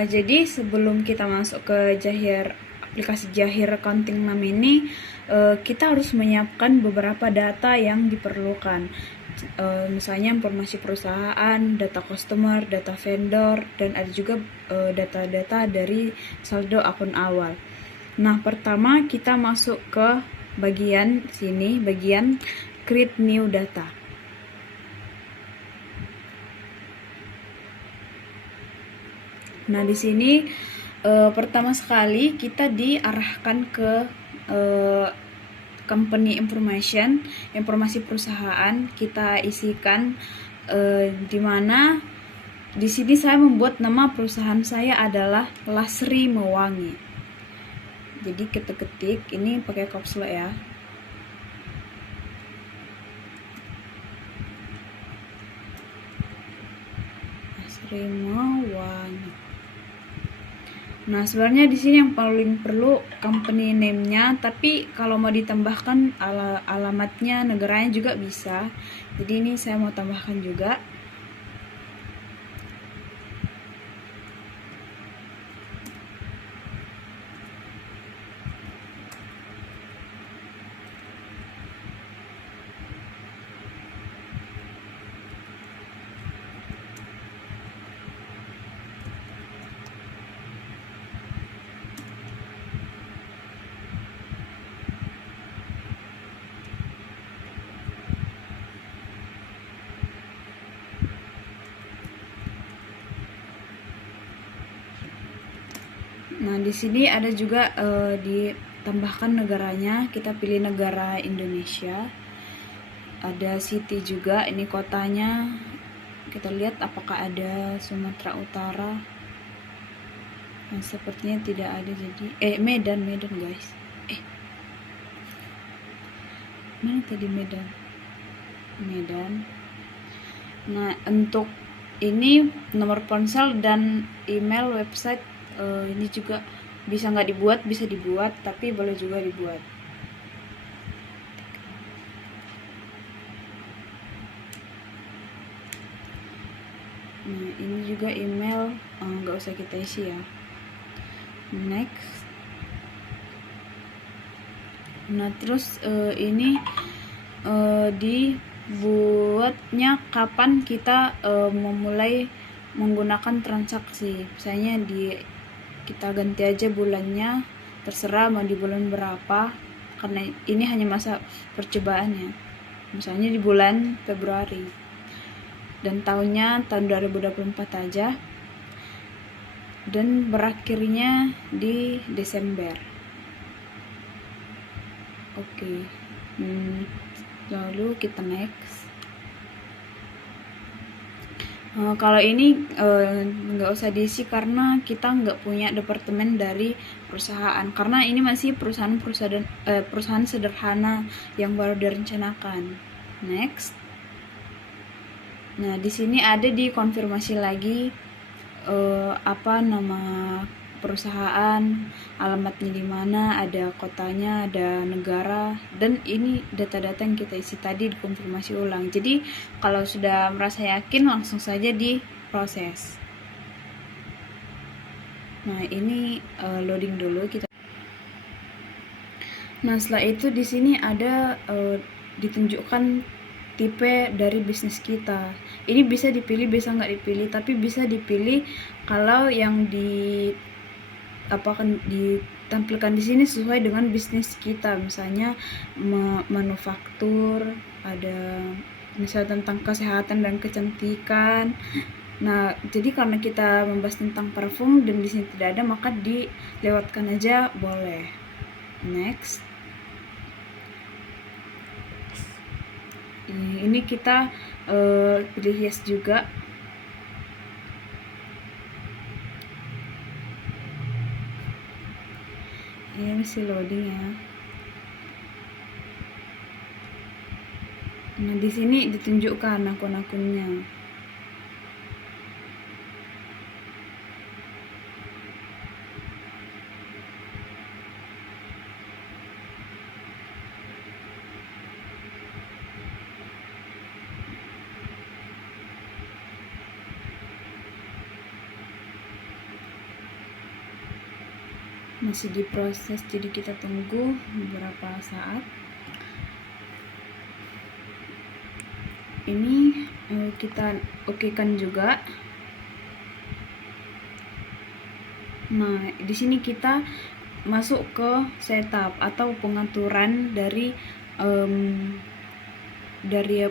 Jadi sebelum kita masuk ke aplikasi Jahir Accounting 6 ini, kita harus menyiapkan beberapa data yang diperlukan. Misalnya informasi perusahaan, data customer, data vendor, dan ada juga data-data dari saldo akun awal. Nah, pertama kita masuk ke bagian sini, bagian create new data. Nah, di sini pertama sekali kita diarahkan ke company information, informasi perusahaan. Kita isikan di mana di sini saya membuat nama perusahaan saya adalah Lasri Mewangi. Jadi kita ketik ini pakai caps lock ya. Lasri Mewangi. Nah, sebenarnya di sini yang paling perlu company name-nya, tapi kalau mau ditambahkan alamatnya, negaranya juga bisa. Jadi ini saya mau tambahkan juga. Nah, di sini ada juga ditambahkan negaranya. Kita pilih negara Indonesia. Ada city juga, ini kotanya. Kita lihat apakah ada Sumatera Utara. Nah, sepertinya tidak ada, jadi Medan guys. Mana tadi Medan? Nah, untuk ini nomor ponsel dan email website ini juga bisa nggak dibuat, bisa dibuat, tapi boleh juga dibuat. Nah, ini juga email, nggak usah kita isi ya. Next. Nah, terus ini dibuatnya kapan kita memulai menggunakan transaksi. Misalnya kita ganti aja bulannya, terserah mau di bulan berapa, karena ini hanya masa percobaannya. Misalnya di bulan Februari, dan tahunnya tahun 2024 aja, dan berakhirnya di Desember. Oke. Lalu kita next. Kalau ini nggak usah diisi karena kita nggak punya departemen dari perusahaan, karena ini masih perusahaan sederhana yang baru direncanakan. Next. Nah, di sini ada dikonfirmasi lagi apa nama perusahaan, alamatnya di mana, ada kotanya, ada negara, dan ini data-data yang kita isi tadi dikonfirmasi ulang. Jadi kalau sudah merasa yakin, langsung saja diproses. Nah, ini loading dulu kita. Nah, setelah itu di sini ada ditunjukkan tipe dari bisnis kita. Ini bisa dipilih, bisa nggak dipilih, tapi bisa dipilih kalau yang ditampilkan di sini sesuai dengan bisnis kita. Misalnya manufaktur, ada misalnya tentang kesehatan dan kecantikan. Nah, jadi karena kita membahas tentang parfum dan di sini tidak ada, maka dilewatkan aja boleh. Next. Ini kita pilih yes juga. Ini masih loading ya. Nah, di sini ditunjukkan akun-akunnya. masih diproses, jadi kita tunggu beberapa saat. Ini kita okekan juga. Nah, di sini kita masuk ke setup atau pengaturan dari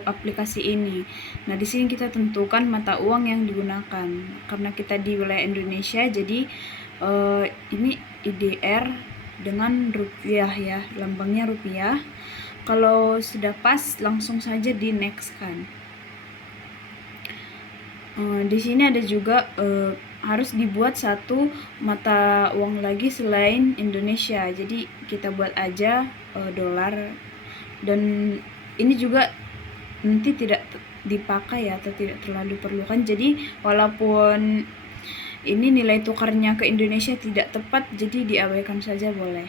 aplikasi ini. Nah, di sini kita tentukan mata uang yang digunakan. Karena kita di wilayah Indonesia, jadi ini IDR dengan rupiah ya, lambangnya rupiah. Kalau sudah pas, langsung saja di next kan. Di sini ada juga harus dibuat satu mata uang lagi selain Indonesia. Jadi kita buat aja dolar, dan ini juga nanti tidak dipakai ya, atau tidak terlalu diperlukan. Jadi walaupun ini nilai tukarnya ke Indonesia tidak tepat, jadi diabaikan saja boleh.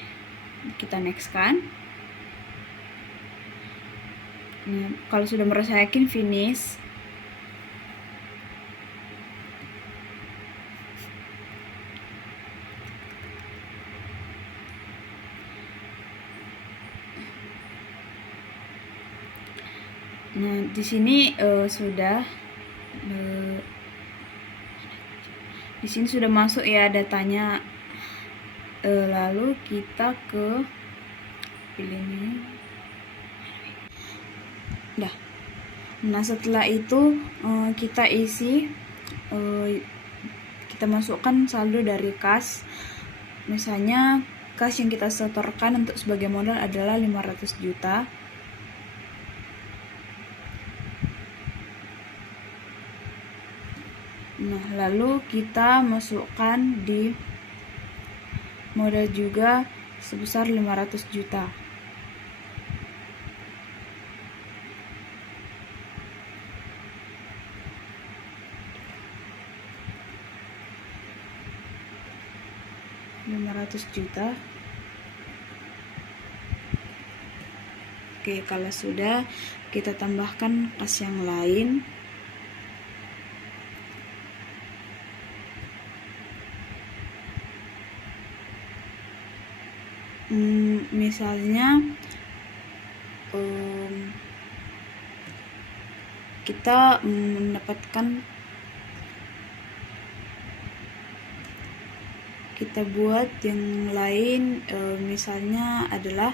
Kita next kan. Nah, kalau sudah merasa yakin, finish. Nah, di sini sudah di sini sudah masuk ya datanya. Lalu kita ke pilihnya. Dah. Nah, setelah itu kita isi, kita masukkan saldo dari kas. Misalnya kas yang kita setorkan untuk sebagai modal adalah 500 juta. Nah, lalu kita masukkan di modal juga sebesar 500 juta. Juta. Oke, kalau sudah, kita tambahkan kas yang lain. Misalnya kita mendapatkan, kita buat yang lain, misalnya adalah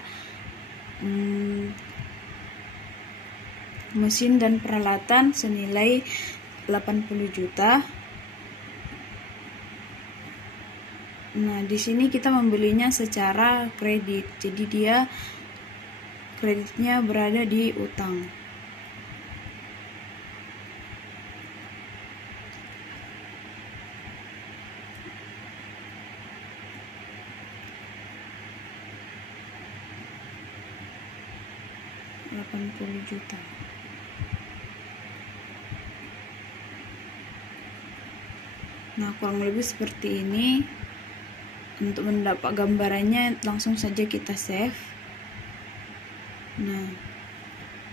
mesin dan peralatan senilai 80 juta. Nah, di sini kita membelinya secara kredit, jadi dia kreditnya berada di utang. $80 juta. Nah, kurang lebih seperti ini. Untuk mendapat gambarannya, langsung saja kita save. Nah,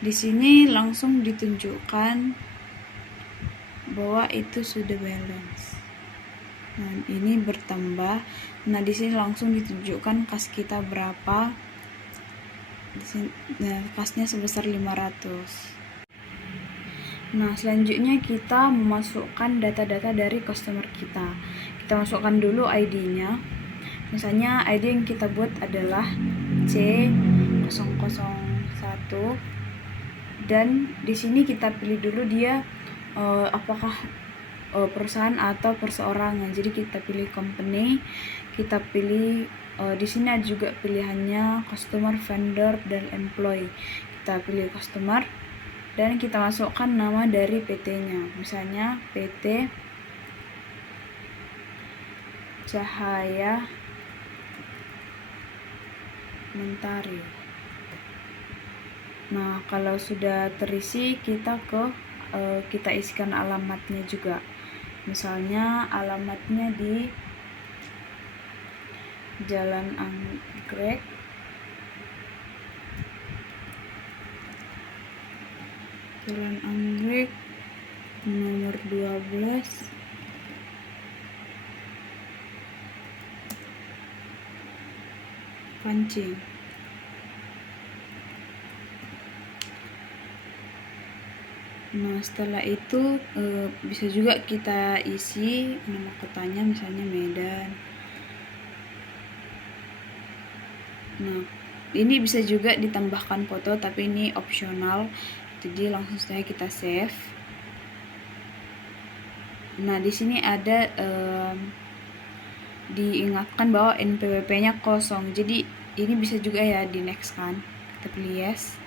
di sini langsung ditunjukkan bahwa itu sudah balance. Nah, ini bertambah. Nah, di sini langsung ditunjukkan kas kita berapa. Di sini, nah, kasnya sebesar 500. Nah, selanjutnya kita memasukkan data-data dari customer kita. Kita masukkan dulu ID-nya. Misalnya ID yang kita buat adalah C001, dan di sini kita pilih dulu dia apakah perusahaan atau perseorangan. Jadi kita pilih company, kita pilih di sini ada juga pilihannya customer, vendor, dan employee. Kita pilih customer dan kita masukkan nama dari PT-nya. Misalnya PT Cahaya Mentari. Nah, kalau sudah terisi, kita isikan alamatnya juga. Misalnya alamatnya di Jalan Anggrek, nomor 12, pancing. Nah, setelah itu bisa juga kita isi nama kotanya, misalnya Medan. Nah, ini bisa juga ditambahkan foto, tapi ini opsional, jadi langsung saja kita save. Nah, di sini ada diingatkan bahwa NPWP-nya kosong, jadi ini bisa juga ya di next kan. Kita pilih yes.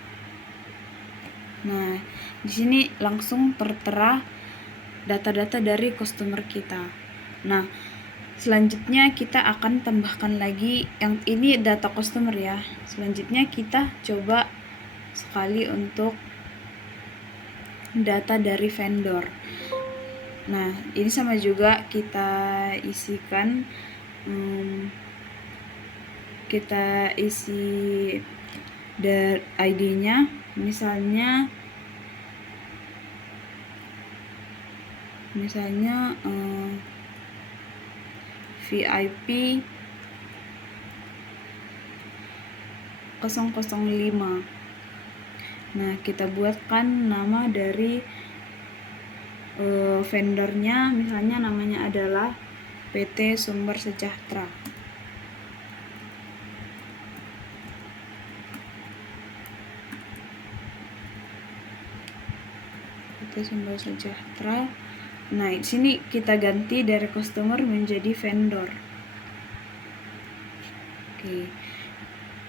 Nah, di sini langsung tertera data-data dari customer kita. Nah, selanjutnya kita akan tambahkan lagi, yang ini data customer ya. Selanjutnya kita coba sekali untuk data dari vendor. Nah, ini sama juga kita isikan, kita isi ID-nya, misalnya VIP 005. Nah, kita buatkan nama dari vendornya, misalnya namanya adalah PT Sumber Sejahtera. PT Sumber Sejahtera. Nah, di sini kita ganti dari customer menjadi vendor. Oke.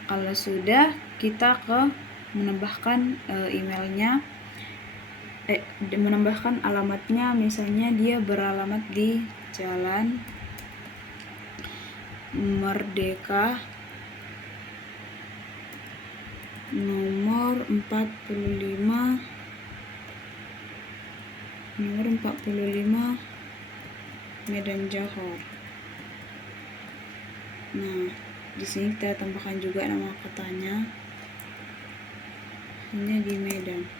Kalau sudah, kita menambahkan emailnya, menambahkan alamatnya, misalnya dia beralamat di Jalan Merdeka nomor 45 Medan Johor. Nah, di sini kita tambahkan juga nama kotanya, ini di Medan.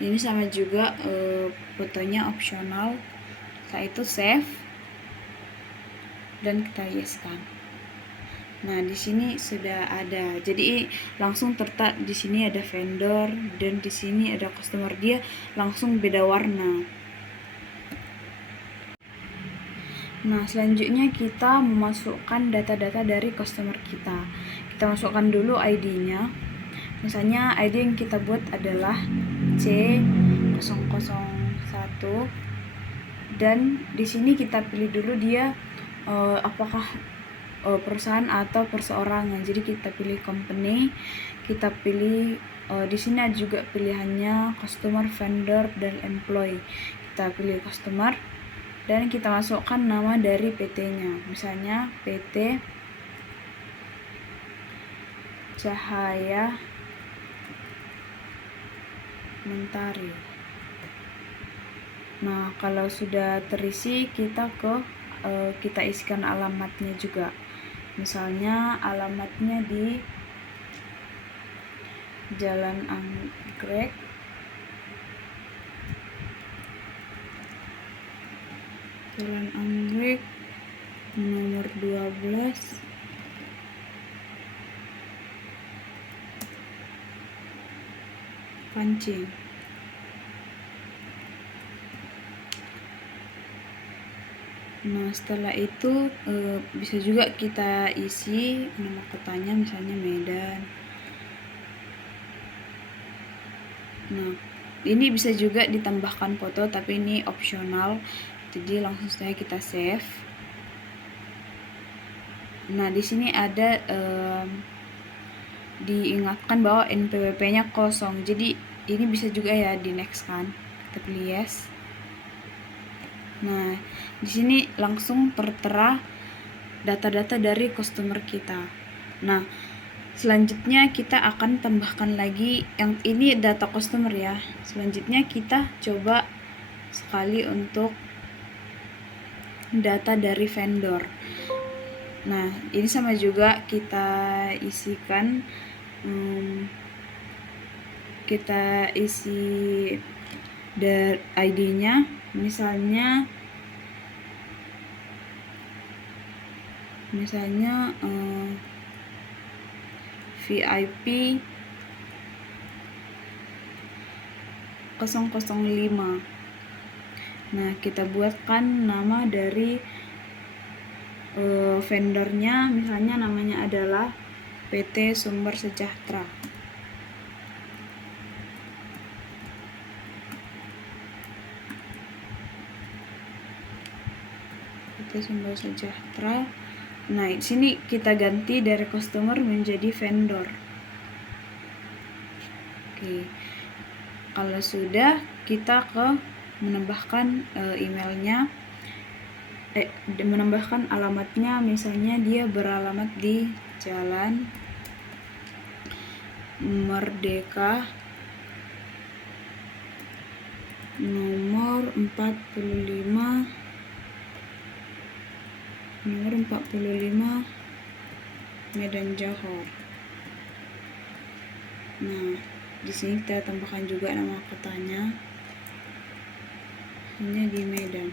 Ini sama juga fotonya opsional. Setelah itu save dan kita yes-kan. Nah, di sini sudah ada. Jadi langsung tertera di sini ada vendor dan di sini ada customer, dia langsung beda warna. Nah, selanjutnya kita memasukkan data-data dari customer kita. Kita masukkan dulu ID-nya. Misalnya ID yang kita buat adalah C001, dan di sini kita pilih dulu dia apakah perusahaan atau perseorangan. Jadi kita pilih company, kita pilih di sini ada juga pilihannya customer, vendor, dan employee. Kita pilih customer dan kita masukkan nama dari PT-nya, misalnya PT Cahaya Mentari. Nah, kalau sudah terisi, kita isikan alamatnya juga. Misalnya alamatnya di Jalan Anggrek nomor 12 Pancing. Nah, setelah itu bisa juga kita isi nama kotanya, misalnya Medan. Nah, ini bisa juga ditambahkan foto, tapi ini opsional, jadi langsung saja kita save. Nah, di sini ada diingatkan bahwa NPWP-nya kosong, jadi ini bisa juga ya di next kan. Kita pilih yes. Nah, di sini langsung tertera data-data dari customer kita. Nah, selanjutnya kita akan tambahkan lagi, yang ini data customer ya. Selanjutnya kita coba sekali untuk data dari vendor. Nah, ini sama juga kita isikan, kita isi ID-nya, misalnya misalnya VIP 005. Nah, kita buatkan nama dari vendornya, misalnya namanya adalah PT Sumber Sejahtera. PT Sumber Sejahtera. Nah, di sini kita ganti dari customer menjadi vendor. Oke. Kalau sudah, kita menambahkan emailnya, menambahkan alamatnya, misalnya dia beralamat di Jalan Merdeka nomor 45 Medan Johor. Nah, di sini kita tambahkan juga nama kotanya, hanya di Medan.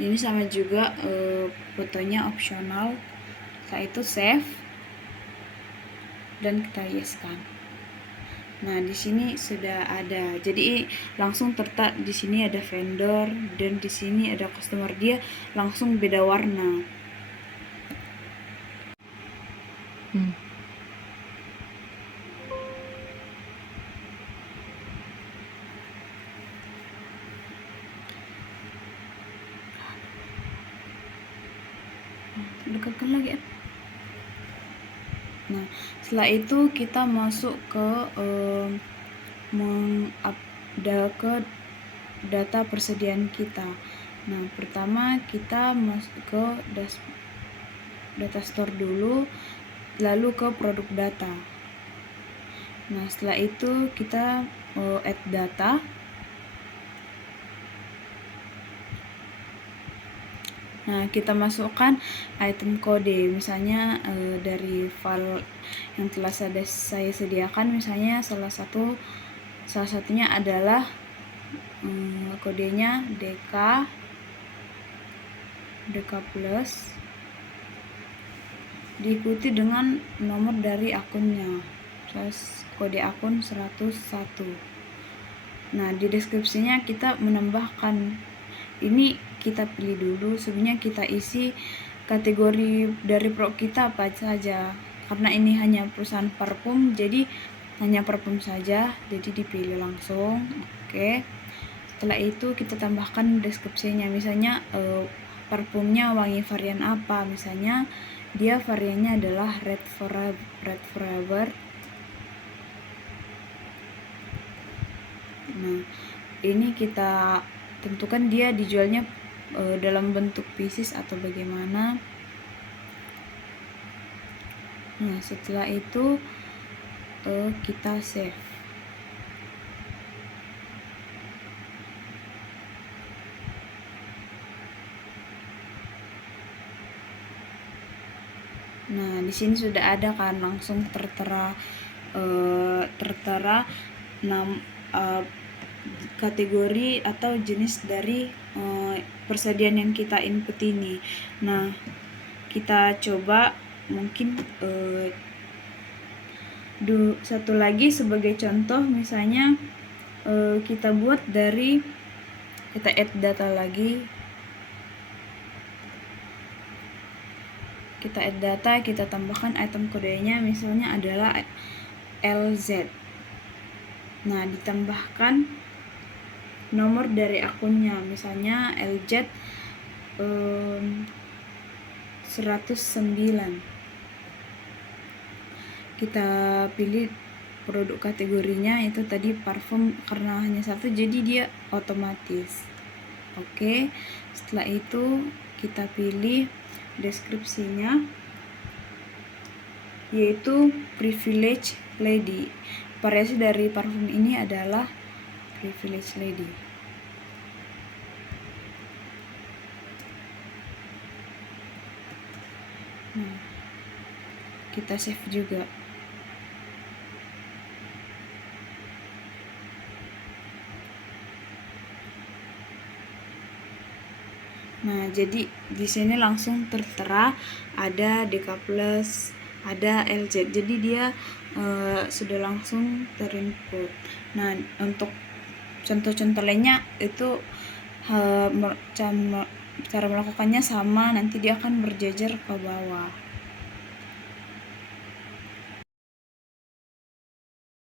Ini sama juga, fotonya opsional. Setelah itu save dan kita yes-kan. Nah, di sini sudah ada. Jadi langsung tertata di sini ada vendor dan di sini ada customer, dia langsung beda warna. Dekatkan lagi. Nah, setelah itu kita masuk ke ke data persediaan kita. Nah, pertama kita masuk ke data store dulu, lalu ke produk data. Nah, setelah itu kita add data. Nah, kita masukkan item kode, misalnya dari file yang telah saya sediakan, misalnya salah satunya adalah kodenya DK plus, diikuti dengan nomor dari akunnya, terus kode akun 101. Nah, di deskripsinya kita menambahkan, ini kita pilih dulu, sebenarnya kita isi kategori dari produk kita apa saja, karena ini hanya perusahaan parfum, jadi hanya parfum saja, jadi dipilih langsung. Oke. Setelah itu kita tambahkan deskripsinya, misalnya parfumnya wangi varian apa, misalnya dia variannya adalah Red Forever. Nah, ini kita tentukan dia dijualnya dalam bentuk pieces atau bagaimana. Nah, setelah itu kita save. Nah, di sini sudah ada kan, langsung tertera kategori atau jenis dari persediaan yang kita input ini. Nah, kita coba mungkin satu lagi sebagai contoh, misalnya kita buat dari, kita add data lagi, kita tambahkan item kodenya, misalnya adalah LZ. Nah, ditambahkan nomor dari akunnya, misalnya LZ 109. Kita pilih produk kategorinya, itu tadi parfum, karena hanya satu jadi dia otomatis. Oke. Setelah itu kita pilih deskripsinya, yaitu Privilege Lady. Variasi dari parfum ini adalah Privilege Lady. Nah, kita save juga. Nah, jadi di sini langsung tertera ada DK plus, ada LZ. Jadi dia sudah langsung terinput. Nah, untuk contoh-contoh lainnya itu cara melakukannya sama, nanti dia akan berjejer ke bawah.